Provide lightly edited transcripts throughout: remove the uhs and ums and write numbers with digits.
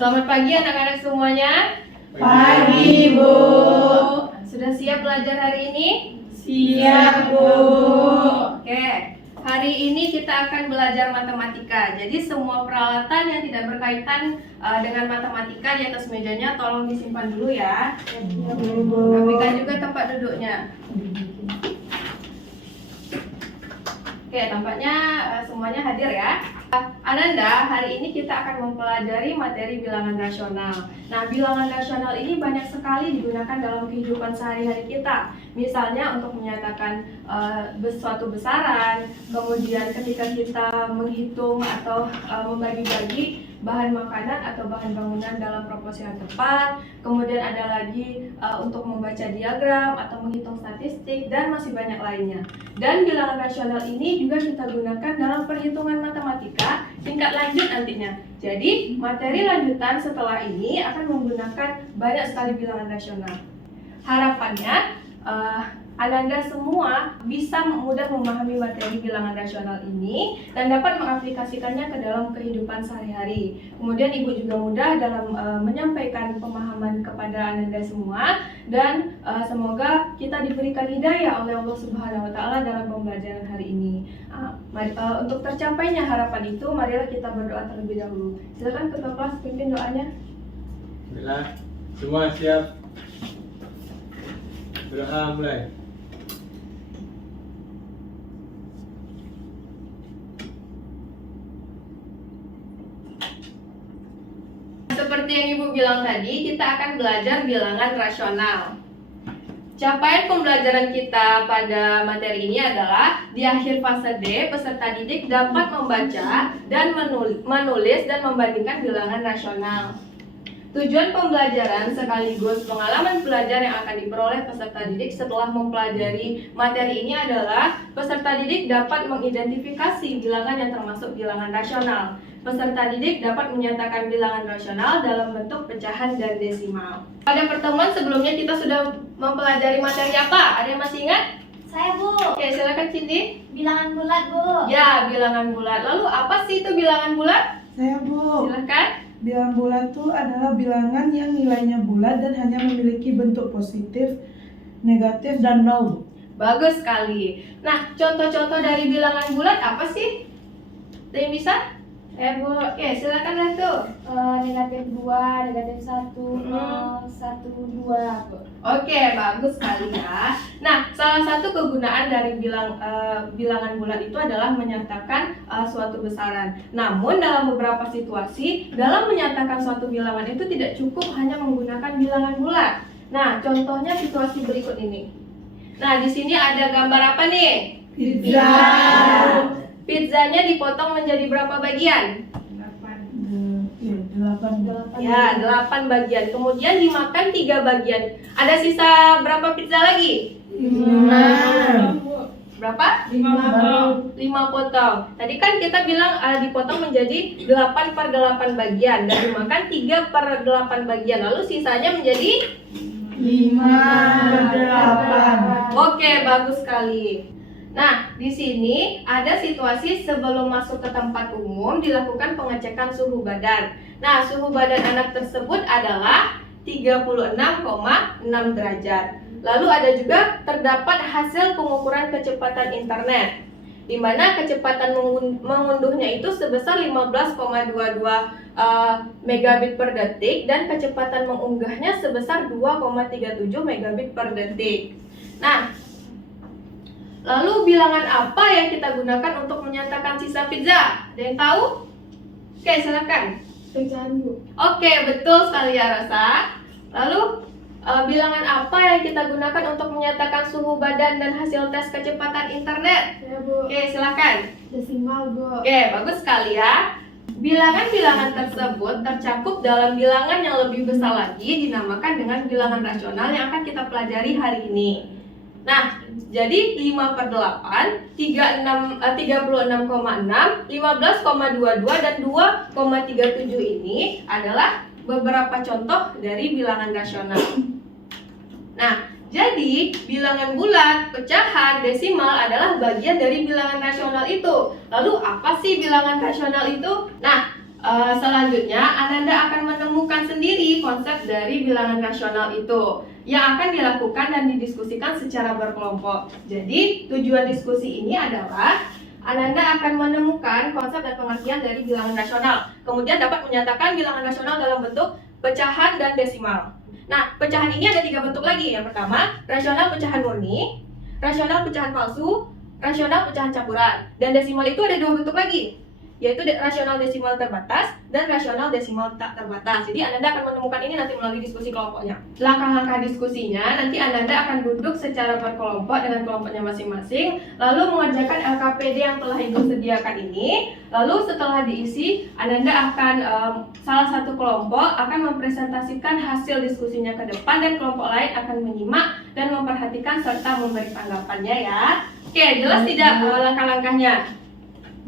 Selamat pagi anak-anak semuanya. Pagi, Bu. Sudah siap belajar hari ini? Siap, Bu. Oke, hari ini kita akan belajar matematika. Jadi semua peralatan yang tidak berkaitan dengan matematika di atas mejanya tolong disimpan dulu ya. Rapikan juga tempat duduknya. Oke, tampaknya semuanya hadir ya. Ananda, hari ini kita akan mempelajari materi bilangan rasional. Nah, bilangan rasional ini banyak sekali digunakan dalam kehidupan sehari-hari kita. Misalnya untuk menyatakan suatu besaran, kemudian ketika kita menghitung atau membagi-bagi bahan makanan atau bahan bangunan dalam proporsi yang tepat. Kemudian ada lagi untuk membaca diagram atau menghitung statistik dan masih banyak lainnya. Dan bilangan rasional ini juga kita gunakan dalam perhitungan matematika tingkat lanjut nantinya. Jadi materi lanjutan setelah ini akan menggunakan banyak sekali bilangan rasional. Harapannya Ananda semua bisa mudah memahami materi bilangan rasional ini dan dapat mengaplikasikannya ke dalam kehidupan sehari-hari. Kemudian Ibu juga mudah dalam menyampaikan pemahaman kepada Ananda semua dan semoga kita diberikan hidayah oleh Allah Subhanahu wa taala dalam pembelajaran hari ini. Untuk tercapainya harapan itu, marilah kita berdoa terlebih dahulu. Silakan ketua kelas pimpin doanya. Bismillah, semua siap. Berdoa mulai. Seperti yang Ibu bilang tadi, kita akan belajar bilangan rasional. Capaian pembelajaran kita pada materi ini adalah di akhir fase D, peserta didik dapat membaca dan menulis dan membandingkan bilangan rasional. Tujuan pembelajaran sekaligus pengalaman belajar yang akan diperoleh peserta didik setelah mempelajari materi ini adalah peserta didik dapat mengidentifikasi bilangan yang termasuk bilangan rasional. Peserta didik dapat menyatakan bilangan rasional dalam bentuk pecahan dan desimal. Pada pertemuan sebelumnya kita sudah mempelajari materi apa? Ada yang masih ingat? Saya, Bu. Oke, silakan Cindy. Bilangan bulat, Bu. Ya, bilangan bulat. Lalu apa sih itu bilangan bulat? Saya, Bu. Silakan. Bilangan bulat itu adalah bilangan yang nilainya bulat dan hanya memiliki bentuk positif, negatif, dan nol. Bagus sekali. Nah, contoh-contoh dari bilangan bulat apa sih? Ada yang bisa? Bu. Oke, silakan Ratu. Negatif 2, negatif 1, 0, 1, 2, Bu. Oke, bagus sekali ya. Nah, salah satu kegunaan dari bilangan bulat itu adalah menyatakan suatu besaran. Namun dalam beberapa situasi, dalam menyatakan suatu bilangan itu tidak cukup hanya menggunakan bilangan bulat. Nah, contohnya situasi berikut ini. Nah, di sini ada gambar apa nih? Pizza. Pizzanya dipotong menjadi berapa bagian? 8. Ya, 8 bagian. Kemudian dimakan 3 bagian. Ada sisa berapa pizza lagi? 5. Berapa? 5. 5 potong. Tadi kan kita bilang dipotong menjadi 8 per 8 bagian dan dimakan 3 per 8 bagian. Lalu sisanya menjadi 5 per 8. Oke, bagus sekali. Nah, di sini ada situasi sebelum masuk ke tempat umum dilakukan pengecekan suhu badan. Nah, suhu badan anak tersebut adalah 36,6 derajat. Lalu ada juga terdapat hasil pengukuran kecepatan internet, di mana kecepatan mengunduhnya itu sebesar 15,22 megabit per detik dan kecepatan mengunggahnya sebesar 2,37 megabit per detik. Nah, lalu bilangan apa yang kita gunakan untuk menyatakan sisa pizza? Ada yang tahu? Oke, silakan. Pecahan, Bu. Oke, betul sekali ya Rasa. Lalu bilangan apa yang kita gunakan untuk menyatakan suhu badan dan hasil tes kecepatan internet? Ya, Bu. Oke, silakan. Desimal, Bu. Oke, bagus sekali ya. Bilangan-bilangan tersebut tercakup dalam bilangan yang lebih besar lagi dinamakan dengan bilangan rasional yang akan kita pelajari hari ini. Nah, jadi 5 per 8, 36,6, 15,22 dan 2,37 ini adalah beberapa contoh dari bilangan rasional. Nah, jadi bilangan bulat, pecahan, desimal adalah bagian dari bilangan rasional itu. Lalu apa sih bilangan rasional itu? Nah, Selanjutnya, Ananda akan menemukan sendiri konsep dari bilangan rasional itu yang akan dilakukan dan didiskusikan secara berkelompok. Jadi, tujuan diskusi ini adalah Ananda akan menemukan konsep dan pengertian dari bilangan rasional. Kemudian dapat menyatakan bilangan rasional dalam bentuk pecahan dan desimal. Nah, pecahan ini ada 3 bentuk lagi. Yang pertama, rasional pecahan murni, rasional pecahan palsu, rasional pecahan campuran. Dan desimal itu ada 2 bentuk lagi, yaitu rasional desimal terbatas dan rasional desimal tak terbatas. Jadi Ananda akan menemukan ini nanti melalui diskusi kelompoknya. Langkah-langkah diskusinya, nanti Ananda akan duduk secara berkelompok dengan kelompoknya masing-masing, lalu mengerjakan LKPD yang telah Ibu sediakan ini. Lalu setelah diisi, Ananda akan salah satu kelompok akan mempresentasikan hasil diskusinya ke depan, dan kelompok lain akan menyimak dan memperhatikan serta memberi tanggapannya ya. Oke, jelas tidak langkah-langkahnya?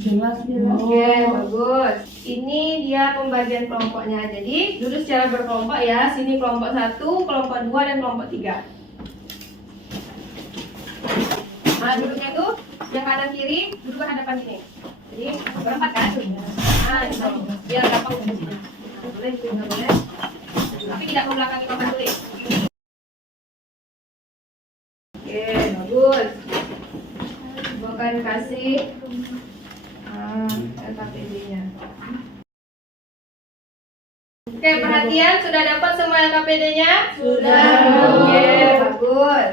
Jelas. Oke, bagus. Ini dia pembagian kelompoknya. Jadi, duduk secara berkelompok ya. Sini kelompok 1, kelompok 2, dan kelompok 3. Nah, duduknya tuh yang kanan kiri, duduk berhadapan sini. Jadi, berempat kan? Nah, gitu. Biar gampang posisinya. Nah, boleh, juga boleh. Tapi tidak membelakangi papan tulis. Oke, bagus. Ibu akan kasih LKPD-nya. Oke, perhatian, sudah dapat semua LKPD-nya? Sudah. Oke, bagus.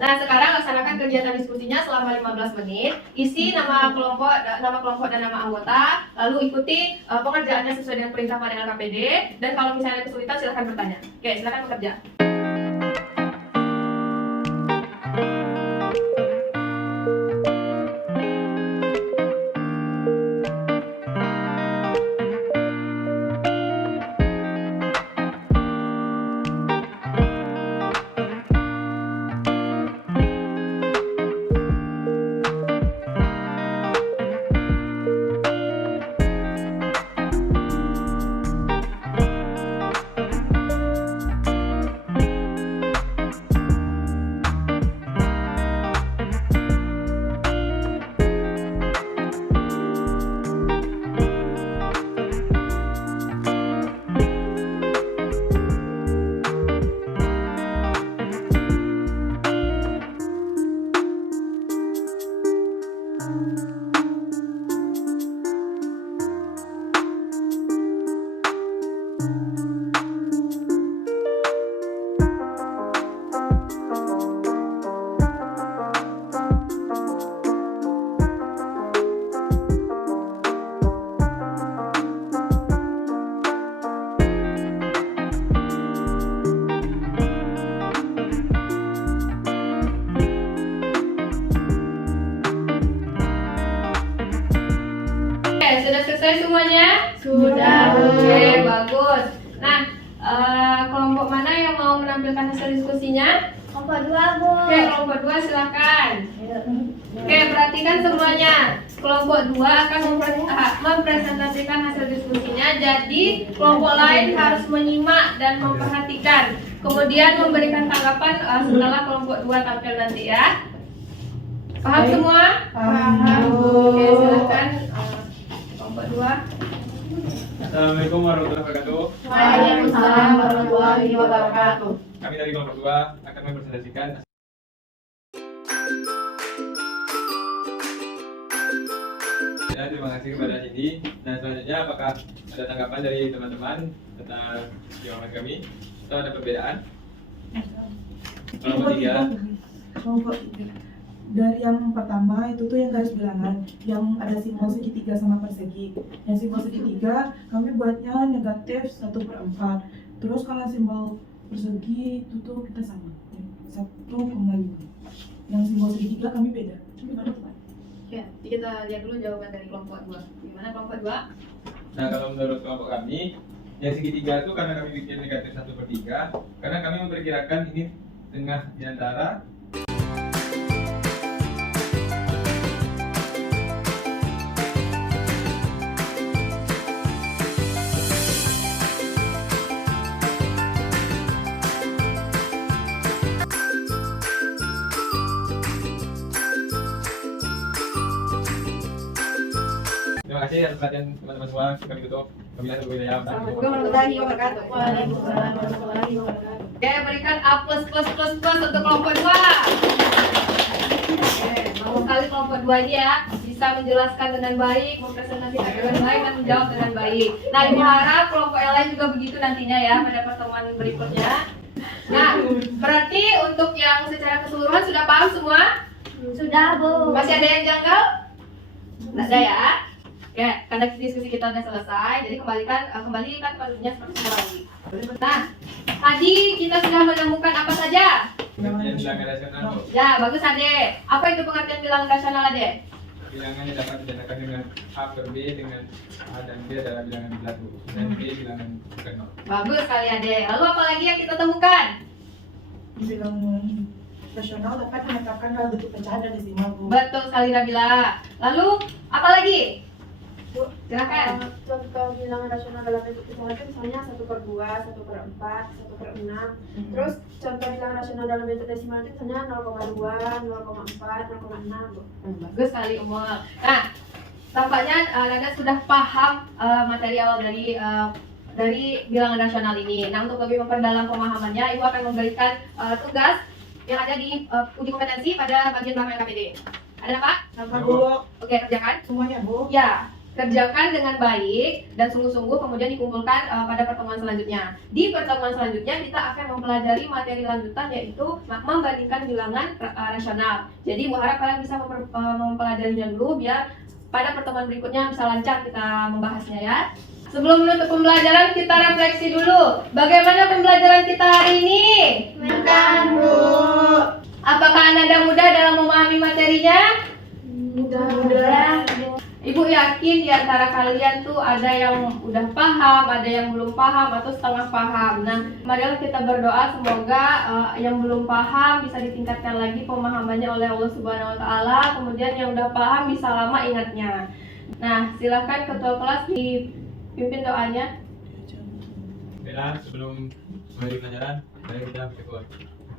Nah, sekarang laksanakan kegiatan diskusinya selama 15 menit. Isi nama kelompok dan nama anggota, lalu ikuti pengerjaannya sesuai dengan perintah pada LKPD. Dan kalau misalnya ada kesulitan, silakan bertanya. Oke, silakan bekerja. Sudah selesai semuanya? Sudah. Oke, bagus. Nah, kelompok mana yang mau menampilkan hasil diskusinya? Kelompok 2, Bu. Oke, kelompok 2 silakan. Oke, perhatikan semuanya. Kelompok 2 akan mempresentasikan hasil diskusinya. Jadi, kelompok lain harus menyimak dan memperhatikan. Kemudian memberikan tanggapan setelah kelompok 2 tampil nanti ya. Paham Baik. semua? Paham. Oke, silakan. Kelompok 2. Assalamualaikum warahmatullahi wabarakatuh. Waalaikumsalam warahmatullahi wabarakatuh. Kami dari kelompok 2 akan mempresentasikan. Ya, terima kasih kepada Cindy. Dan selanjutnya, apakah ada tanggapan dari teman-teman tentang jawaban kami? Atau ada perbedaan? Kelompok 3. Kelompok 3. Dari yang pertama itu tuh yang garis bilangan, yang ada simbol segitiga sama persegi. Yang simbol segitiga kami buatnya negatif 1/4. Terus kalau simbol persegi itu tuh kita sama 1,5. Yang simbol segitiga kami beda. Gimana Pak? Ya, kita lihat dulu jawaban dari kelompok 2. Gimana kelompok 2? Nah, kalau menurut kelompok kami, yang segitiga itu karena kami bikin negatif 1/3, karena kami memperkirakan ini tengah di antara Terima kasih atas perhatian teman-teman semua. Kami tutup. Wabillahi taufiq wal hidayah. Assalamualaikum warahmatullahi wabarakatuh. Waalaikumsalam warahmatullahi wabarakatuh. Oke, berikan A plus untuk kelompok 2. Oke, bagus sekali kelompok 2 ini ya, bisa menjelaskan dengan baik, mempresentasikan dengan baik, dan menjawab dengan baik. Nah, Ibu harap kelompok yang lain juga begitu nantinya ya pada pertemuan berikutnya. Nah, berarti untuk yang secara keseluruhan sudah paham semua? Sudah, Bu. Masih ada yang janggal? Tidak ada ya? Oke, karena diskusi kita sudah selesai, jadi kembalikan tempat-tempatnya seperti semula lagi. Nah, tadi kita sudah menemukan apa saja? Pengertian bilangan rasional, Bu. Ya, bagus Ade. Apa itu pengertian bilangan rasional Ade? Bilangannya dapat dinyatakan dengan A per B dengan A dan B adalah bilangan bulat, Bu. Dan B bilangan bukan nol. Bagus sekali Ade. Lalu apa lagi yang kita temukan? Bilangan rasional dapat dinyatakan dalam bentuk pecahan dan desimal, Bu. Betul sekali Nabila. Lalu apa lagi? Silakan. Contoh bilangan rasional dalam bentuk pecahan itu misalnya 1/2, 1/4, 1/6. Terus contoh bilangan rasional dalam bentuk desimal itu misalnya 0,2, 0,4, 0,6. Bagus sekali Umul. Nah, tampaknya Nanda sudah paham materi awal dari bilangan rasional ini. Nah, untuk lebih memperdalam pemahamannya, Ibu akan memberikan tugas yang ada di uji kompetensi pada bagian belakang KPD. Ada Pak? Nampak, Bu. Oke, kerjakan. Semuanya, Bu. Ya, kerjakan dengan baik dan sungguh-sungguh, kemudian dikumpulkan pada pertemuan selanjutnya. Di pertemuan selanjutnya kita akan mempelajari materi lanjutan, yaitu membandingkan bilangan rasional. Jadi Bu harap kalian bisa mempelajarinya dulu biar pada pertemuan berikutnya bisa lancar kita membahasnya ya. Sebelum menutup pembelajaran kita refleksi dulu. Bagaimana pembelajaran kita hari ini? Mudah, Bu. Apakah Anda mudah dalam memahami materinya? Mudah. Ibu yakin di antara kalian tuh ada yang udah paham, ada yang belum paham, atau setengah paham. Nah, marilah kita berdoa semoga yang belum paham bisa ditingkatkan lagi pemahamannya oleh Allah Subhanahu wa taala, kemudian yang udah paham bisa lama ingatnya. Nah, silakan ketua kelas dipimpin doanya. Baiklah, sebelum mulai pelajaran, mari kita bersyukur.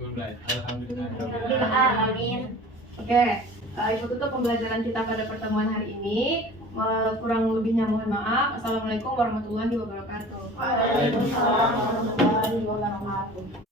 Mulai. Alhamdulillah. Amin. Oke, Ibu tutup pembelajaran kita pada pertemuan hari ini. Kurang lebihnya mohon maaf. Assalamualaikum warahmatullahi wabarakatuh. Waalaikumsalam warahmatullahi wabarakatuh.